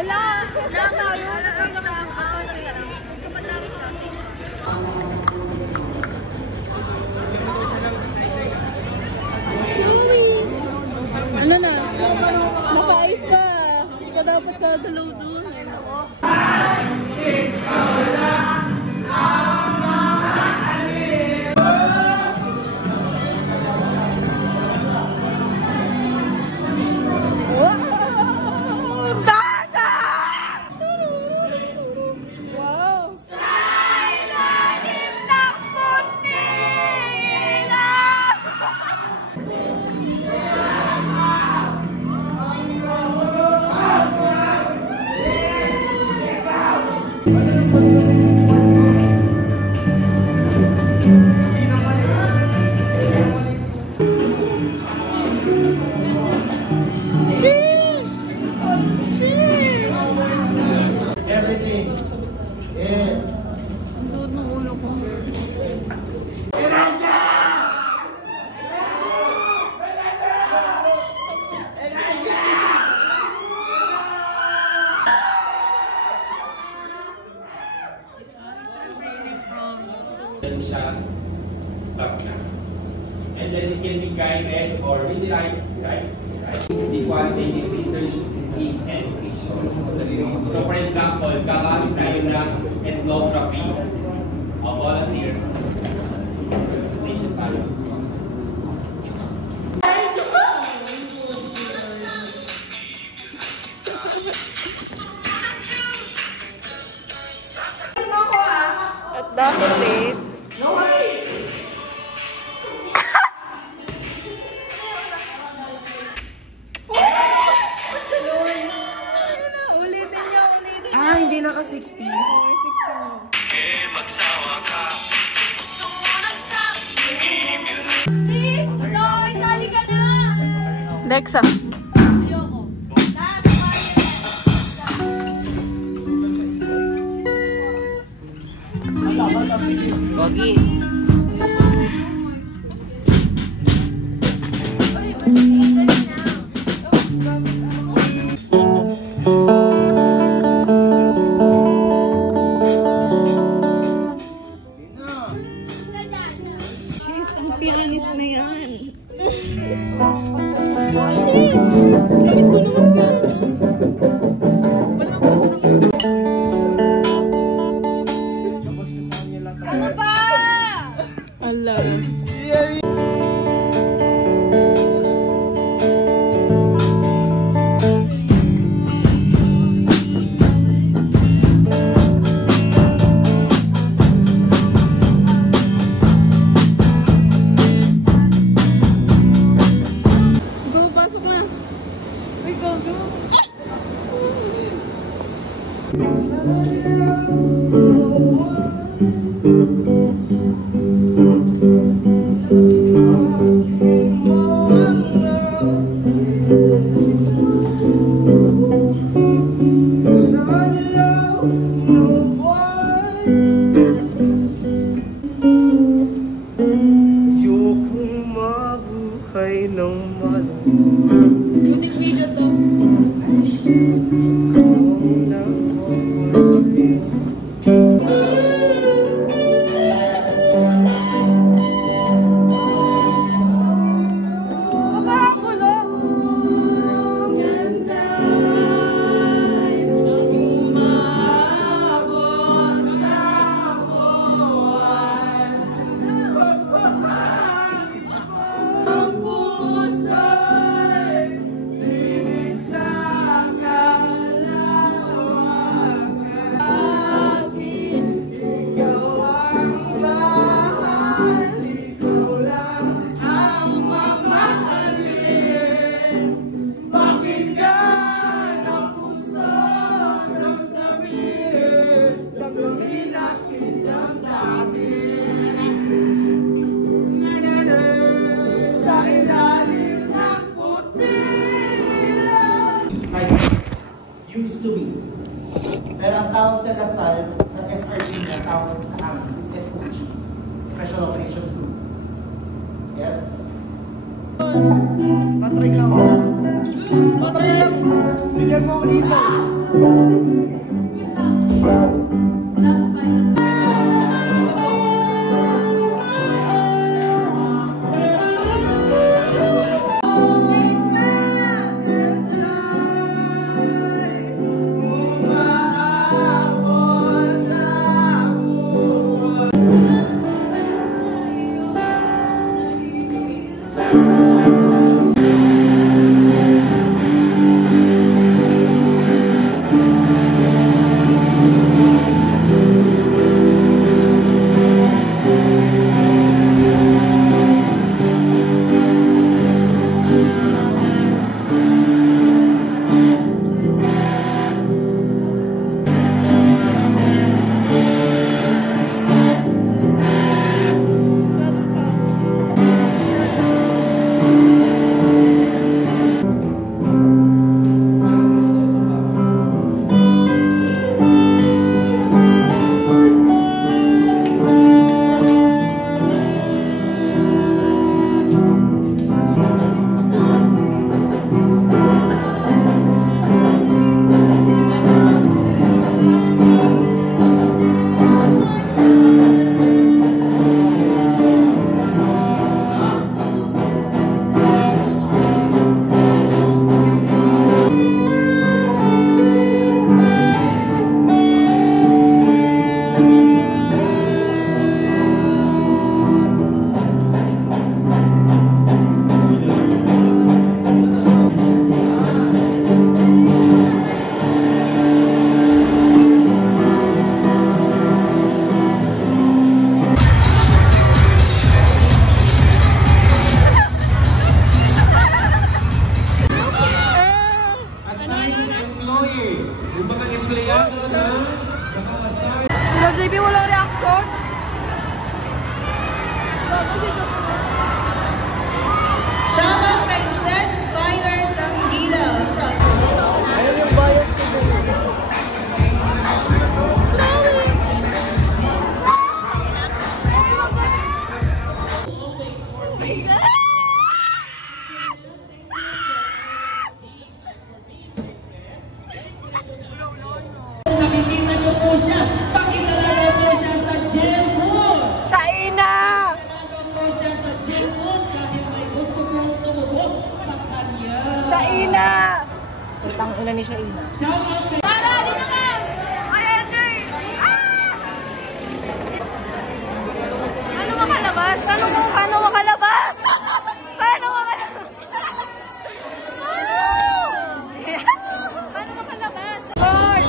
Wala! Wala tayo! Gusto pa namin kasi. Ano na? Naka-ice ka! Hindi ka dapat kadalaw doon. Stuck na. And then it can be guided or redirected, right? The qualitative research in education. So for example, gagamit tayo ng ethnography o volunteer. Nation tayo. At dahil late, hindi naka 60. please! No! Isali ka na! Lexa. Ayoko. Gogi. Pianist na yan. Namiss ko na mag-piano. Walang ano ba? Ala. music video to. Used to be. Pero ang tawag sa Lasal, sa SRG niya, tawag sa amin is SOG. Special Operations Group. Yes? Patry ka mo. Bigyan mo ako dito. Sila JB walang reaction. Shoutout kay Seth Steiner Sanggila. Ayun yung bias ko dun. Nakikita niyo po siya. Pakitalaga po siya sa Genwood. Shaina! Pakitalaga po siya sa Genwood dahil may gusto pong tumubos sa kanya. Shaina! Utang ina ni Shaina. Shout out kay Paano makalabas? Paano makalabas? Paano makalabas? Paano makalabas? Lord!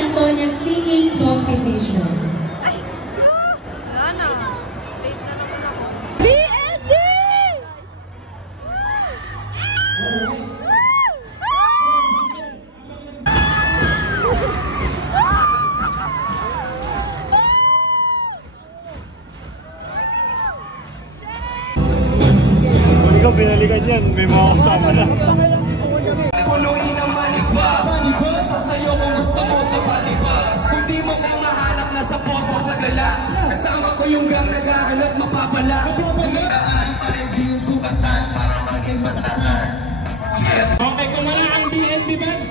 Antonia Singing Competition. Wala na. Late na naman ako. BND! Kung ikaw pinalikan yan, may mga kasama na. Punuin ang maniba, sa sayo kung gusto mo sa paliba. Kung di mo ka mahanap na sa porpo sa gala, kasama ko yung gang naghahanap mapapala. Humitaan pa rin di yung sukatan para maging matahan. Okay, kung wala ang BNB band,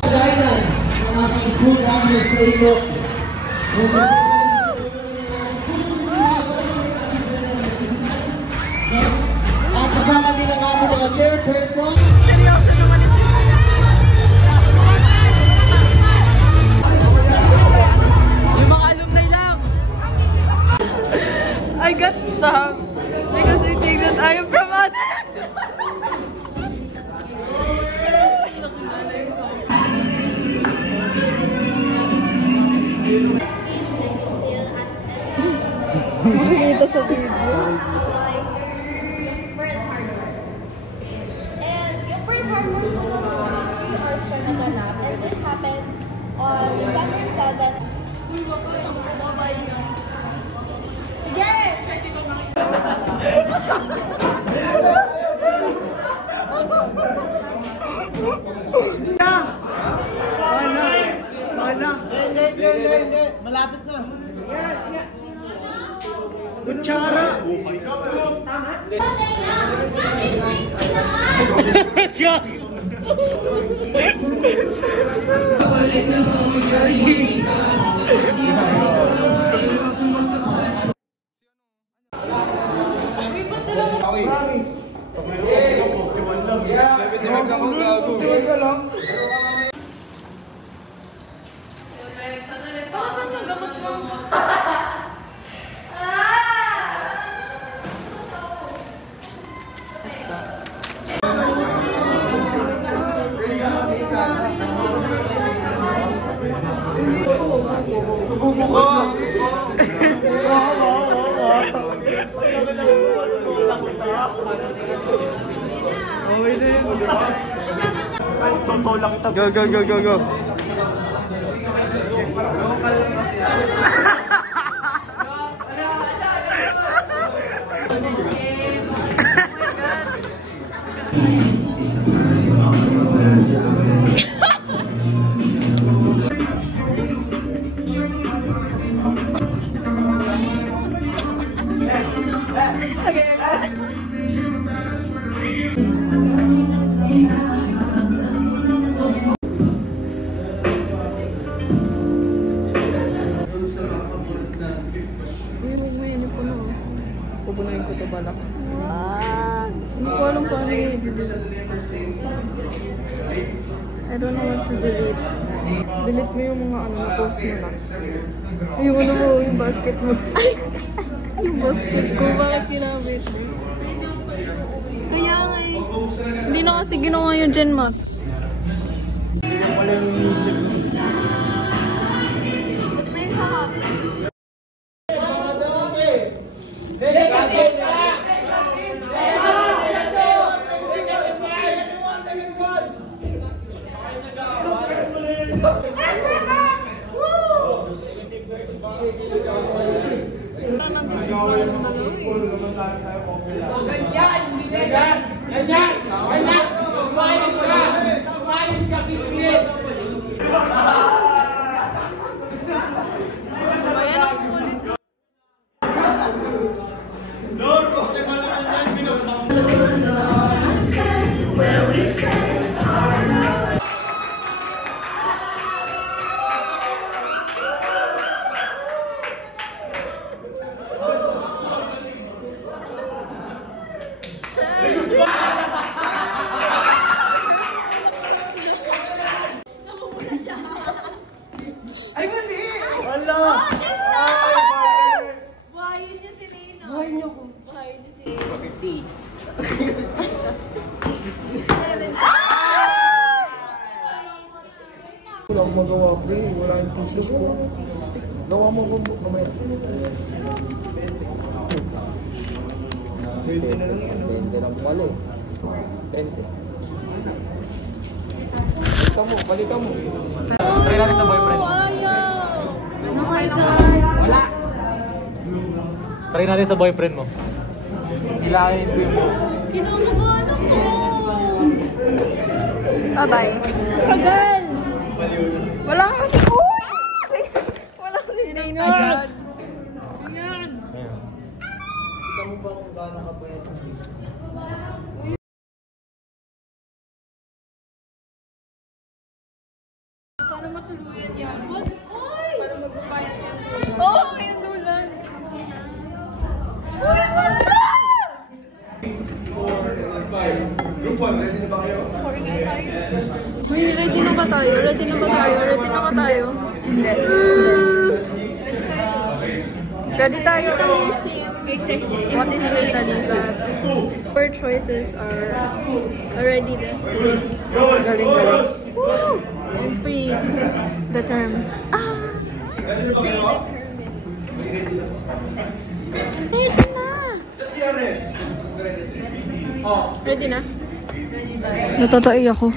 Guidance ng ating school administrators. At kasama din ang ating mga chairperson. Seryoso naman ito. Yung mga alumni lang. I got stuck because I think that I am from other. Makikita sa video. And yung Pearl Harbor po naman, we are sure na ganap. And this happened on December 7th. Sige! Hindi. Malapit na. Kutsara. Saan yung gamot mo? Go. Pupunuin ko ito balak. Hindi ko alam kung ano yung i-delete. I don't know what to delete. Delete mo yung mga ano na post mo na. Yung ano mo, yung basket mo. Ay! Yung basket ko, bakit kinabit? Kaya nga eh. Hindi na kasi ginawa yung GenMat. Umayos ka, bisbis! Ay, mali! Wala! Buhayin niyo si Lino. Buhayin niyo ko. Buhayin niyo si Lino. Wala akong magawa, pre. Wala yung thesis ko. Gawa mo kung kamay. 20 na lang yan. 20 lang pala eh. 20. Balikan mo. Try natin sa boyfriend. Ayaw! Oh my God! Wala! Try natin sa boyfriend mo. Ilangin ko yung mo. Kinakabahan ako! Bye-bye. Kagal! Wala kasi. Uy! Wala kasi. Lino! Ayan! Kita mo ba kung gaano ka pwede? Para matuluyan yan. What? Para mag-upayat yan. Oo, yung dulan. Uy, wala! Group 1, ready na ba kayo? Uy, ready na ba tayo? Ready na ba tayo? Ready na ba tayo? Hindi. Ready tayo to listen. What is mentalism? Our choices are already destined. Galing. Woo! And predetermined. Predetermined. Ready na? Natatai ako.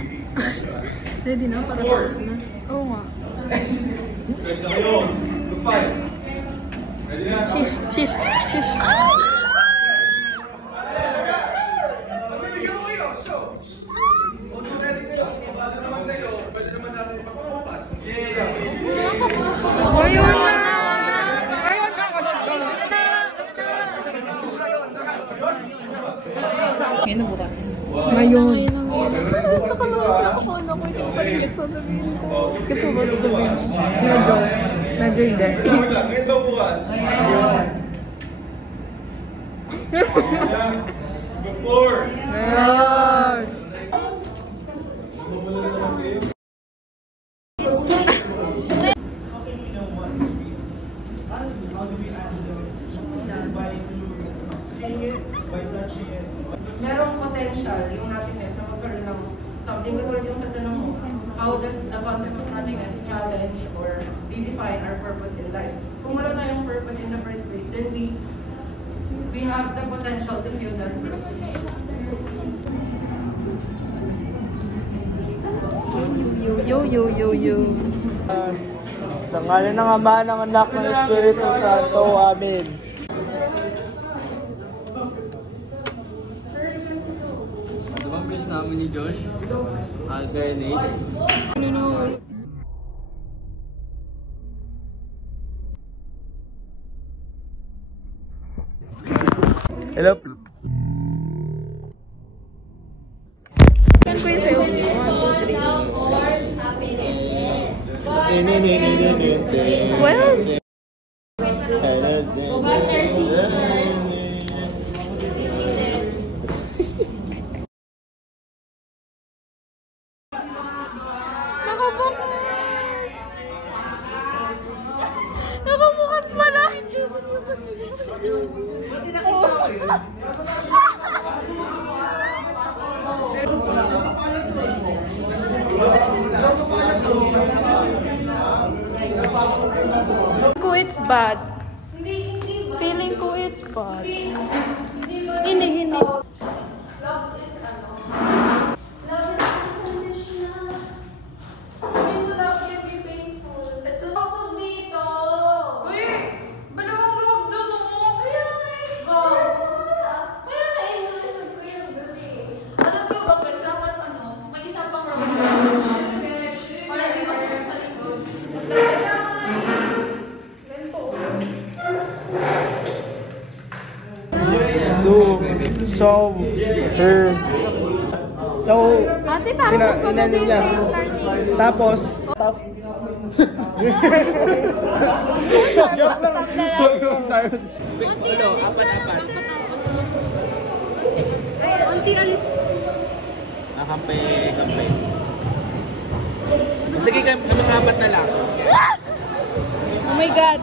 Ready na? Para tapos na. Oo nga. Shish. Ayun na! Ngayon na bukas. Ngayon. Nakalawag ako. Naku, hindi ko pa rin gets sasabihin ko. Gets mo ba sasabihin mo? Medyo hindi. Ngayon ba bukas? Before! Ngayon! Honestly, how do we answer those? By seeing it, by touching it. Merong potential yung nothingness na magkaroon ng something katulad yung sa tanong mo. How does the concept of nothingness challenge or redefine our purpose in life? Kung wala tayong purpose in the first place, then we have the potential to feel that purpose. Yo. Sa ngalan ng Ama, ng Anak, ng Espiritu Santo. Amen. Ano bang place namin ni Josh? Alternate. Hello. Yan ko yun sa'yo. 1, 2, 3. Well. Nakabukas pala. Ko it's bad. Feeling ko it's bad. Hindi. Love is unconditional. Sabihin ko daw can be painful. Ito pasok dito. Uy! Balawag doon mo. Kaya go. Kaya na-interested ko yung dati. Alam ko ba guys, dapat may isa pang round. Para di masaya sa likod. So, Ate, parang mas maganda yung niya. same learning. Tapos, Unti alis. kampe. Sige, apat na lang. Oh my God.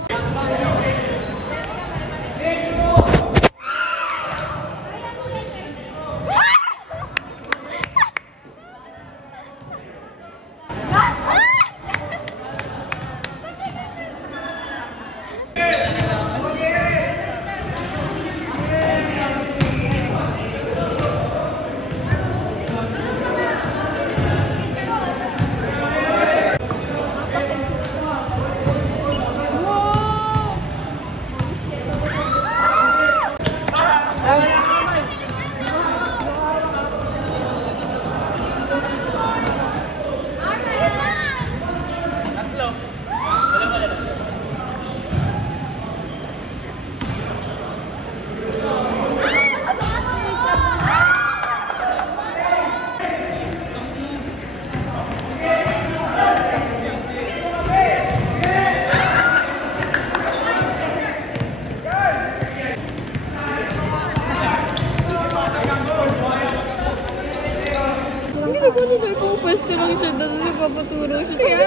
nagpapaturo siya.